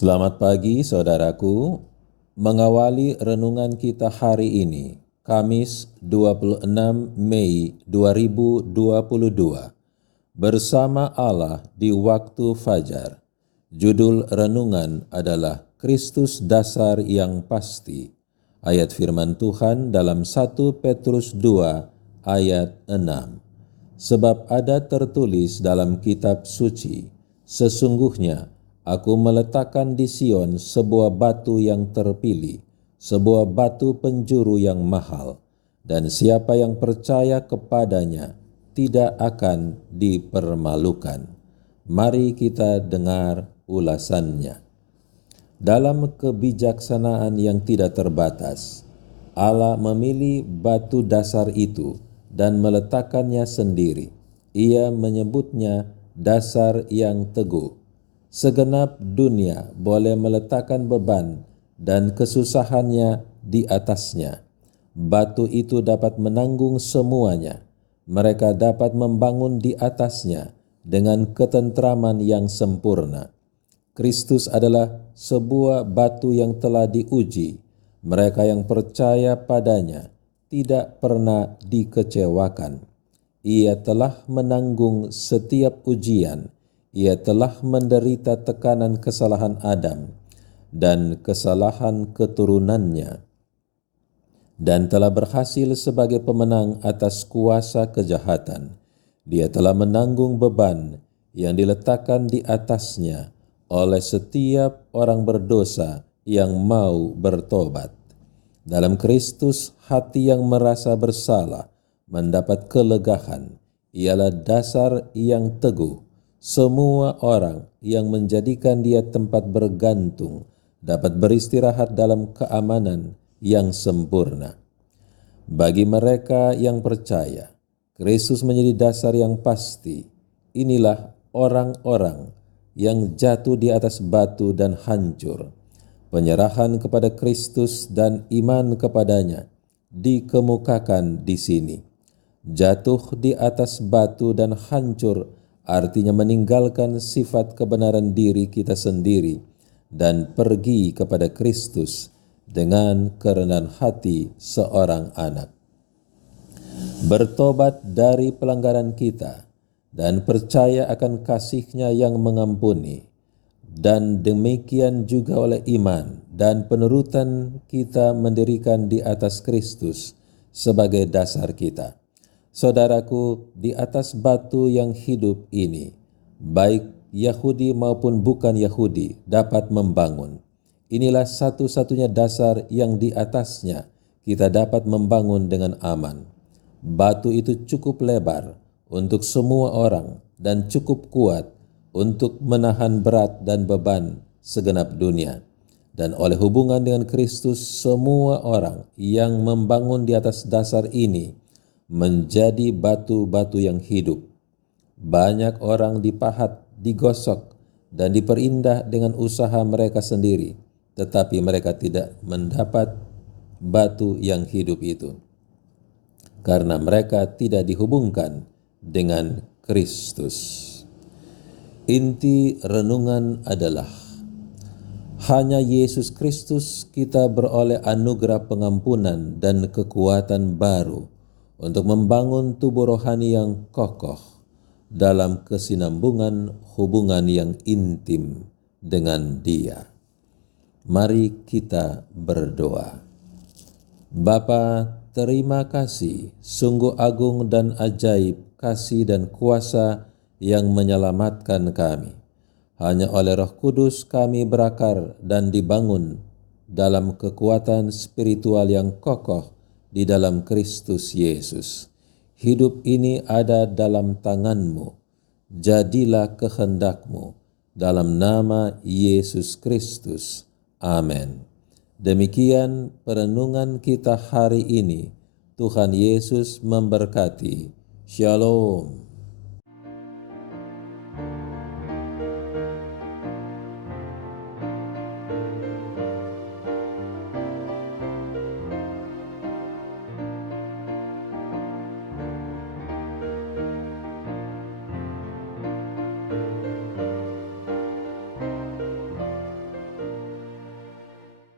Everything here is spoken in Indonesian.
Selamat pagi saudaraku. Mengawali renungan kita hari ini, Kamis 26 Mei 2022, bersama Allah di waktu fajar. Judul renungan adalah Kristus dasar yang pasti. Ayat firman Tuhan dalam 1 Petrus 2 ayat 6. Sebab ada tertulis dalam kitab suci, sesungguhnya Aku meletakkan di Sion sebuah batu yang terpilih, sebuah batu penjuru yang mahal, dan siapa yang percaya kepadanya tidak akan dipermalukan. Mari kita dengar ulasannya. Dalam kebijaksanaan yang tidak terbatas, Allah memilih batu dasar itu dan meletakkannya sendiri. Ia menyebutnya dasar yang teguh. Segenap dunia boleh meletakkan beban dan kesusahannya di atasnya. Batu itu dapat menanggung semuanya. Mereka dapat membangun di atasnya dengan ketentraman yang sempurna. Kristus adalah sebuah batu yang telah diuji. Mereka yang percaya padanya tidak pernah dikecewakan. Ia telah menanggung setiap ujian. Ia telah menderita tekanan kesalahan Adam dan kesalahan keturunannya, dan telah berhasil sebagai pemenang atas kuasa kejahatan. Dia telah menanggung beban yang diletakkan di atasnya oleh setiap orang berdosa yang mau bertobat. Dalam Kristus, hati yang merasa bersalah mendapat kelegaan. Ialah dasar yang teguh. Semua orang yang menjadikan dia tempat bergantung dapat beristirahat dalam keamanan yang sempurna. Bagi mereka yang percaya, Kristus menjadi dasar yang pasti. Inilah orang-orang yang jatuh di atas batu dan hancur. Penyerahan kepada Kristus dan iman kepadanya dikemukakan di sini. Jatuh di atas batu dan hancur artinya meninggalkan sifat kebenaran diri kita sendiri dan pergi kepada Kristus dengan kerendahan hati seorang anak. Bertobat dari pelanggaran kita dan percaya akan kasih-Nya yang mengampuni, dan demikian juga oleh iman dan penurutan kita mendirikan di atas Kristus sebagai dasar kita. Saudaraku, di atas batu yang hidup ini, baik Yahudi maupun bukan Yahudi dapat membangun. Inilah satu-satunya dasar yang di atasnya kita dapat membangun dengan aman. Batu itu cukup lebar untuk semua orang dan cukup kuat untuk menahan berat dan beban segenap dunia. Dan oleh hubungan dengan Kristus, semua orang yang membangun di atas dasar ini menjadi batu-batu yang hidup. Banyak orang dipahat, digosok, dan diperindah dengan usaha mereka sendiri, tetapi mereka tidak mendapat batu yang hidup itu, karena mereka tidak dihubungkan dengan Kristus. Inti renungan adalah hanya Yesus Kristus kita beroleh anugerah pengampunan dan kekuatan baru untuk membangun tubuh rohani yang kokoh dalam kesinambungan hubungan yang intim dengan Dia. Mari kita berdoa. Bapa, terima kasih, sungguh agung dan ajaib kasih dan kuasa yang menyelamatkan kami. Hanya oleh Roh Kudus kami berakar dan dibangun dalam kekuatan spiritual yang kokoh di dalam Kristus Yesus. Hidup ini ada dalam tangan-Mu. Jadilah kehendak-Mu dalam nama Yesus Kristus. Amin. Demikian perenungan kita hari ini. Tuhan Yesus memberkati. Shalom.